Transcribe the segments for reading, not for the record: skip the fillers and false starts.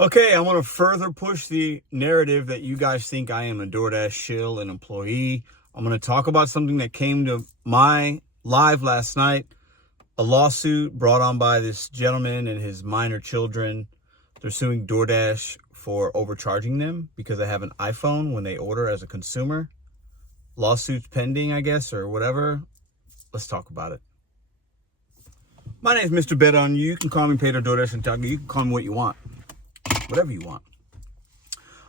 Okay, I want to further push the narrative that you guys think I am a DoorDash shill, an employee. I'm going to talk about something that came to my live last night, a lawsuit brought on by this gentleman and his minor children. They're suing DoorDash for overcharging them because they have an iPhone when they order as a consumer. Lawsuits pending, I guess, or whatever. Let's talk about it. My name is Mr.BetonYou. You can call me Peter DoorDash and Taco. You can call me what you want. Whatever you want.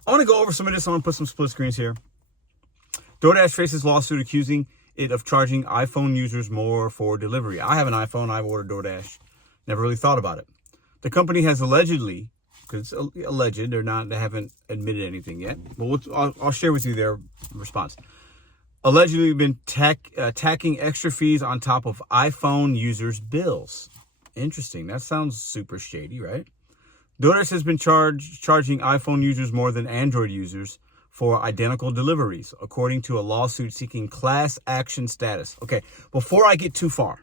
I want to go over some of this. I want to put some split screens here. DoorDash faces lawsuit accusing it of charging iPhone users more for delivery. I have an iPhone. I've ordered DoorDash. Never really thought about it. The company has allegedly, because it's alleged, they haven't admitted anything yet. But I'll share with you their response. Allegedly been tacking extra fees on top of iPhone users' bills. Interesting. That sounds super shady, right? DoorDash has been charging iPhone users more than Android users for identical deliveries, according to a lawsuit seeking class action status. Okay, before I get too far,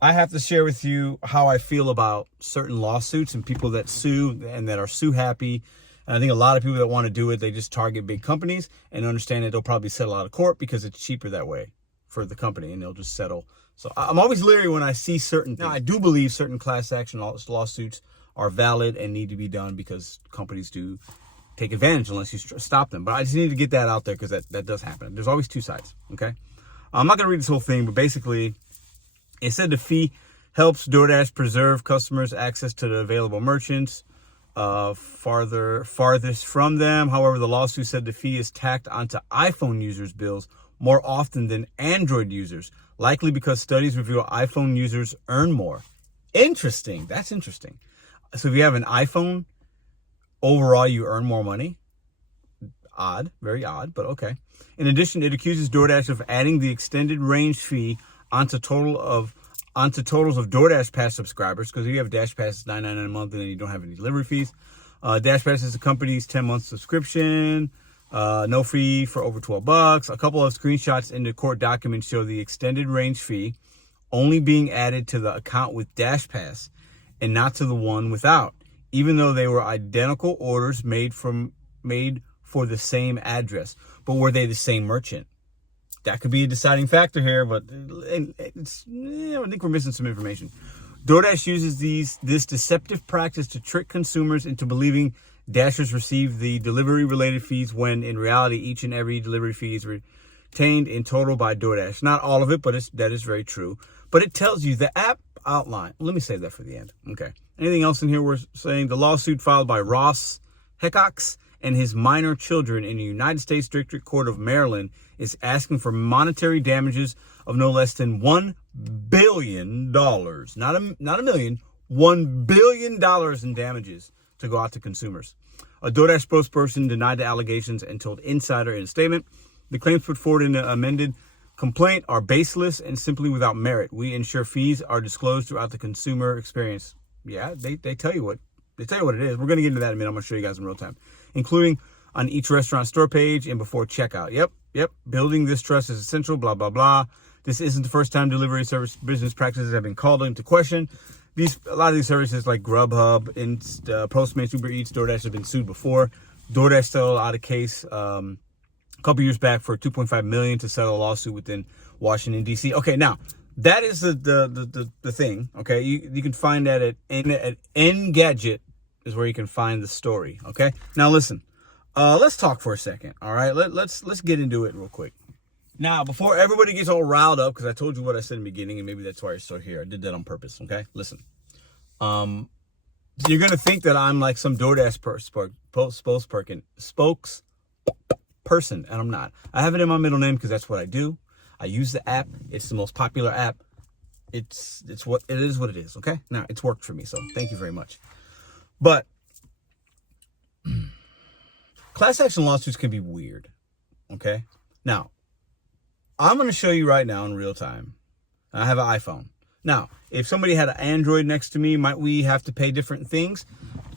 I have to share with you how I feel about certain lawsuits and people that sue and that are sue happy. And I think a lot of people that want to do it, they just target big companies and understand that they'll probably settle out of court because it's cheaper that way for the company and they'll just settle. So I'm always leery when I see certain things. Now, I do believe certain class action lawsuits are valid and need to be done because companies do take advantage unless you stop them. But I just need to get that out there because that does happen. There's always two sides, okay? I'm not going to read this whole thing, but basically it said the fee helps DoorDash preserve customers' access to the available merchants farthest from them. However, the lawsuit said the fee is tacked onto iPhone users' bills more often than Android users, likely because studies reveal iPhone users earn more. Interesting. That's interesting. So if you have an iPhone, overall you earn more money. Odd, very odd, but okay. In addition, it accuses DoorDash of adding the extended range fee onto totals of DoorDash Pass subscribers, because if you have Dash Pass, it's $9.99 a month, and then you don't have any delivery fees. Dash Pass is the company's 10-month subscription, no fee for over $12. A couple of screenshots in the court documents show the extended range fee only being added to the account with Dash Pass and not to the one without, even though they were identical orders made for the same address. But were they the same merchant? That could be a deciding factor here, but I think we're missing some information. DoorDash uses this deceptive practice to trick consumers into believing Dashers receive the delivery-related fees when, in reality, each and every delivery fee is retained in total by DoorDash. Not all of it, but that is very true. But it tells you the app outline. Let me save that for the end. Okay. Anything else in here we're saying? The lawsuit filed by Ross Heckox and his minor children in the United States District Court of Maryland is asking for monetary damages of no less than $1 billion. Not a million, $1 billion in damages to go out to consumers. A DoorDash spokesperson denied the allegations and told Insider in a statement, the claims put forward in the amended complaint are baseless and simply without merit. We ensure fees are disclosed throughout the consumer experience. Yeah, they tell you what it is. We're going to get into that in a minute. I'm going to show you guys in real time, including on each restaurant store page and before checkout. Yep. Building this trust is essential, blah, blah, blah. This isn't the first time delivery service business practices have been called into question. A lot of these services like Grubhub, Postmates, Uber Eats, DoorDash have been sued before. DoorDash settled out a case a couple years back for $2.5 million to settle a lawsuit within Washington, D.C. Okay, now, that is the thing, okay? You can find that at Engadget is where you can find the story, okay? Now, listen, let's talk for a second, all right? Let's get into it real quick. Now, before everybody gets all riled up, because I told you what I said in the beginning, and maybe that's why you're still here. I did that on purpose, okay? Listen. You're going to think that I'm like some DoorDash spokesperson, and I'm not. I have it in my middle name because that's what I do. I use the app. It's the most popular app. It's what it is, okay? Now, it's worked for me, so thank you very much. But class action lawsuits can be weird, okay? Now, I'm going to show you right now in real time. I have an iPhone. Now, if somebody had an Android next to me, might we have to pay different things?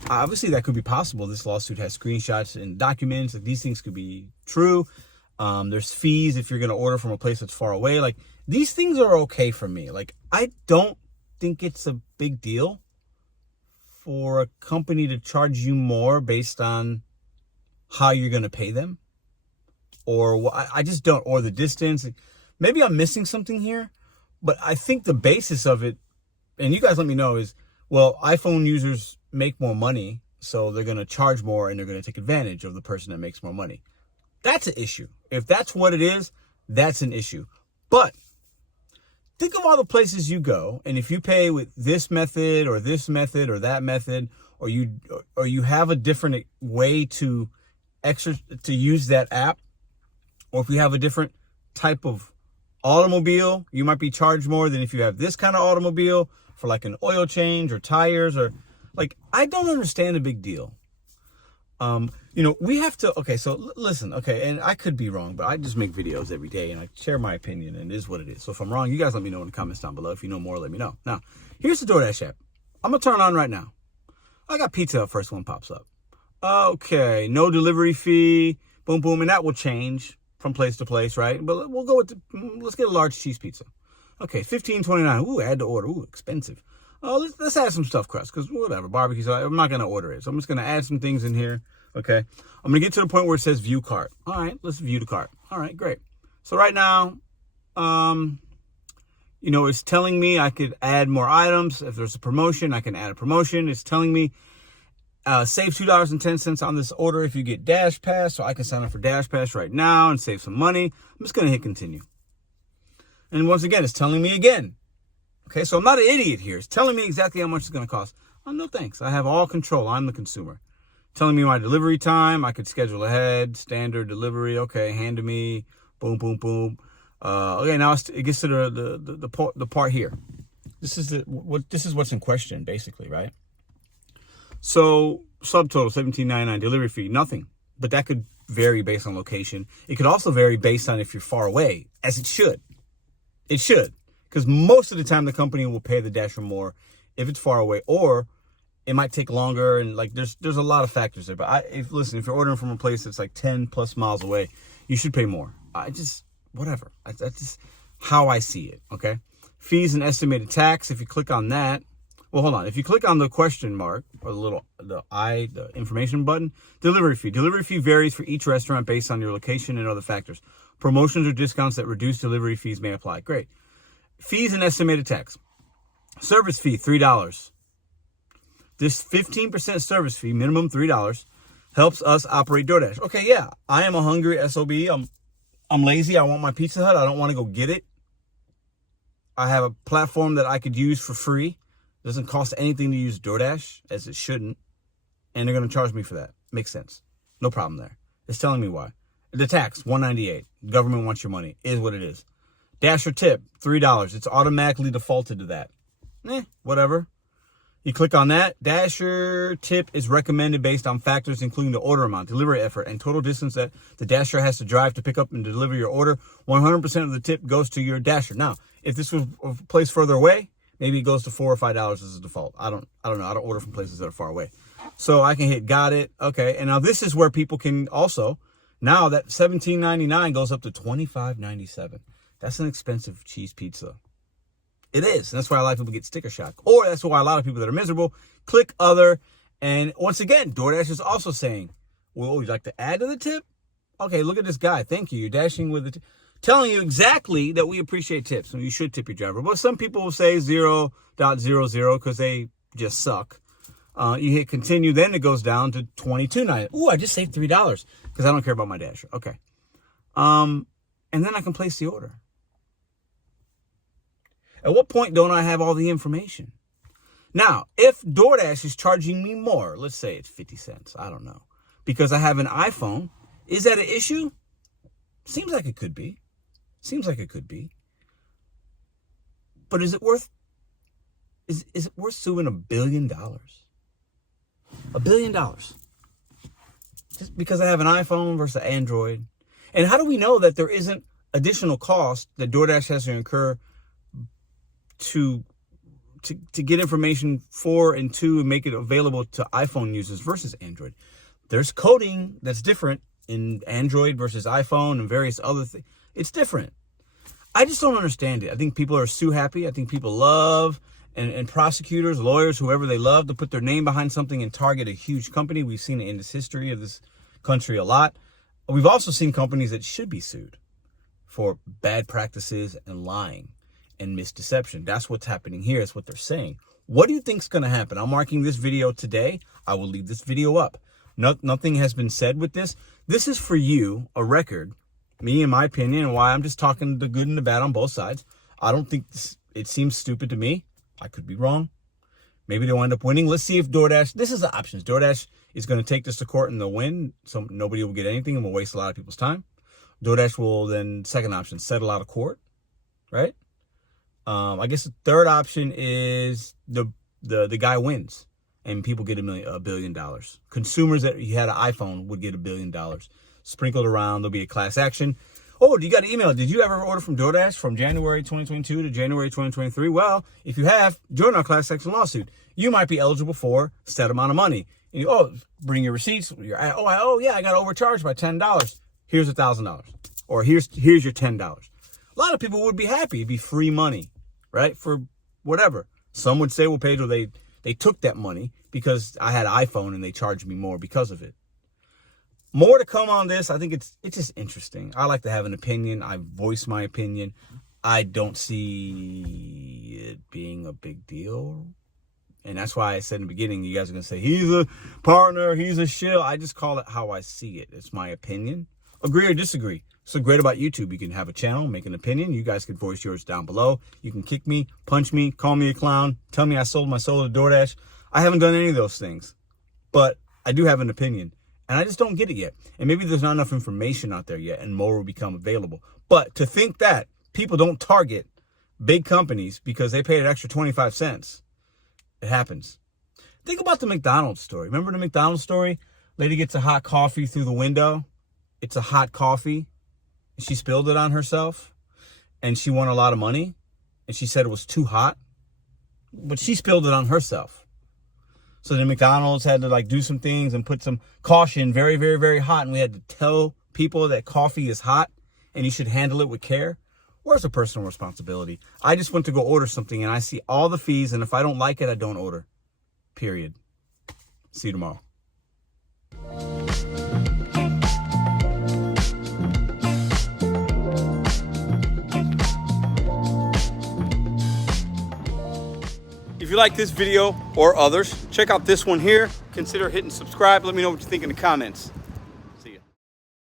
Obviously, that could be possible. This lawsuit has screenshots and documents. Like, these things could be true. There's fees if you're going to order from a place that's far away. Like, these things are okay for me. Like, I don't think it's a big deal for a company to charge you more based on how you're going to pay them? Or I just don't, or the distance. Maybe I'm missing something here, but I think the basis of it, and you guys let me know, is, well, iPhone users make more money, so they're going to charge more and they're going to take advantage of the person that makes more money. That's an issue. If that's what it is, that's an issue. But think of all the places you go, and if you pay with this method or that method, or you have a different way to use that app, or if you have a different type of automobile, you might be charged more than if you have this kind of automobile for like an oil change or tires, or like, I don't understand the big deal. We have to, okay, so listen, okay, and I could be wrong, but I just make videos every day and I share my opinion, and it is what it is. So if I'm wrong, you guys let me know in the comments down below. If you know more, let me know. Now, here's the DoorDash app. I'm going to turn it on right now. I got pizza up, first one pops up. Okay, no delivery fee, boom, boom, and that will change from place to place, right? But we'll go with let's get a large cheese pizza. Okay, $15.29. Ooh, add to order. Ooh, expensive. Oh, let's add some stuffed crust, because whatever, barbecue sauce, I'm not going to order it. So I'm just going to add some things in here. Okay, I'm going to get to the point where it says view cart. All right, let's view the cart. All right, great. So right now, it's telling me I could add more items. If there's a promotion, I can add a promotion. It's telling me save $2.10 on this order if you get Dash Pass. So I can sign up for Dash Pass right now and save some money. I'm just going to hit continue. And once again, it's telling me again. Okay, so I'm not an idiot here. It's telling me exactly how much it's going to cost. Oh, no thanks. I have all control. I'm the consumer. Telling me my delivery time. I could schedule ahead. Standard delivery. Okay, hand to me. Boom, boom, boom. Okay, now it gets to the part here. This is what's in question, basically, right? So subtotal $17.99, delivery fee, nothing. But that could vary based on location. It could also vary based on if you're far away, as it should. It should, because most of the time the company will pay the dasher more if it's far away, or it might take longer, and like there's a lot of factors there. But if you're ordering from a place that's like 10 plus miles away, you should pay more. Whatever. That's just how I see it. Okay. Fees and estimated tax. If you click on that, well, hold on. If you click on the question mark or the information button, delivery fee. Delivery fee varies for each restaurant based on your location and other factors. Promotions or discounts that reduce delivery fees may apply. Great. Fees and estimated tax. Service fee, $3. This 15% service fee, minimum $3, helps us operate DoorDash. Okay, yeah, I am a hungry SOB. I'm lazy. I want my Pizza Hut. I don't want to go get it. I have a platform that I could use for free. It doesn't cost anything to use DoorDash, as it shouldn't. And they're going to charge me for that. Makes sense. No problem there. It's telling me why. The tax, $1.98. Government wants your money. Is what it is. Dasher tip, $3. It's automatically defaulted to that. Whatever. You click on that. Dasher tip is recommended based on factors including the order amount, delivery effort, and total distance that the Dasher has to drive to pick up and deliver your order. 100% of the tip goes to your Dasher. Now, if this was a place further away, maybe it goes to $4 or $5 as a default. I don't know. I don't order from places that are far away. So I can hit got it. Okay. And now this is where people can also, now that $17.99 goes up to $25.97. That's an expensive cheese pizza. It is. And that's why a lot of people get sticker shock. Or that's why a lot of people that are miserable click other. And once again, DoorDash is also saying, well, would you like to add to the tip? Okay, look at this guy. Thank you. You're dashing with the tip. Telling you exactly that we appreciate tips and you should tip your driver. But some people will say 0.00 because they just suck. You hit continue, then it goes down to $22.90. Ooh, I just saved $3 because I don't care about my Dasher. Okay. And then I can place the order. At what point don't I have all the information? Now, if DoorDash is charging me more, let's say it's 50 cents, I don't know, because I have an iPhone, is that an issue? Seems like it could be. But is it worth suing $1 billion? $1 billion. Just because I have an iPhone versus Android. And how do we know that there isn't additional cost that DoorDash has to incur to get information for and to and make it available to iPhone users versus Android? There's coding that's different in Android versus iPhone and various other things. It's different. I just don't understand it. I think people are sue happy. I think people love And prosecutors, lawyers, whoever, they love to put their name behind something and target a huge company. We've seen it in this history of this country a lot. We've also seen companies that should be sued for bad practices and lying and misdeception. That's what's happening here. That's what they're saying. What do you think is going to happen? I'm marking this video today. I will leave this video up. Nothing has been said with this. This is for you, a record, me and my opinion, and why I'm just talking the good and the bad on both sides. I don't think it seems stupid to me. I could be wrong. Maybe they'll end up winning. Let's see if DoorDash, this is the options. DoorDash is going to take this to court and they'll win. So nobody will get anything and will waste a lot of people's time. DoorDash will then, second option, settle out of court, right? I guess the third option is the guy wins and people get $1 billion. Consumers that had an iPhone would get $1 billion. Sprinkled around, there'll be a class action. Oh, you got an email. Did you ever order from DoorDash from January 2022 to January 2023? Well, if you have, join our class action lawsuit. You might be eligible for a set amount of money. And bring your receipts. I got overcharged by $10. Here's $1,000. Or here's your $10. A lot of people would be happy. It'd be free money, right? For whatever. Some would say, well, Pedro, they took that money because I had an iPhone and they charged me more because of it. More to come on this. I think it's just interesting. I like to have an opinion. I voice my opinion. I don't see it being a big deal. And that's why I said in the beginning, you guys are going to say, he's a partner, he's a shill. I just call it how I see it. It's my opinion. Agree or disagree. So great about YouTube. You can have a channel, make an opinion. You guys can voice yours down below. You can kick me, punch me, call me a clown, tell me I sold my soul to DoorDash. I haven't done any of those things. But I do have an opinion. And I just don't get it yet. And maybe there's not enough information out there yet and more will become available. But to think that people don't target big companies because they paid an extra 25 cents, it happens. Think about the McDonald's story. Remember the McDonald's story? Lady gets a hot coffee through the window. It's a hot coffee. And she spilled it on herself. And she won a lot of money. And she said it was too hot. But she spilled it on herself. So then McDonald's had to do some things and put some caution, very, very, very hot. And we had to tell people that coffee is hot and you should handle it with care. Where's the personal responsibility? I just went to go order something and I see all the fees. And if I don't like it, I don't order. Period. See you tomorrow. If you like this video or others, check out this one here. Consider hitting subscribe. Let me know what you think in the comments.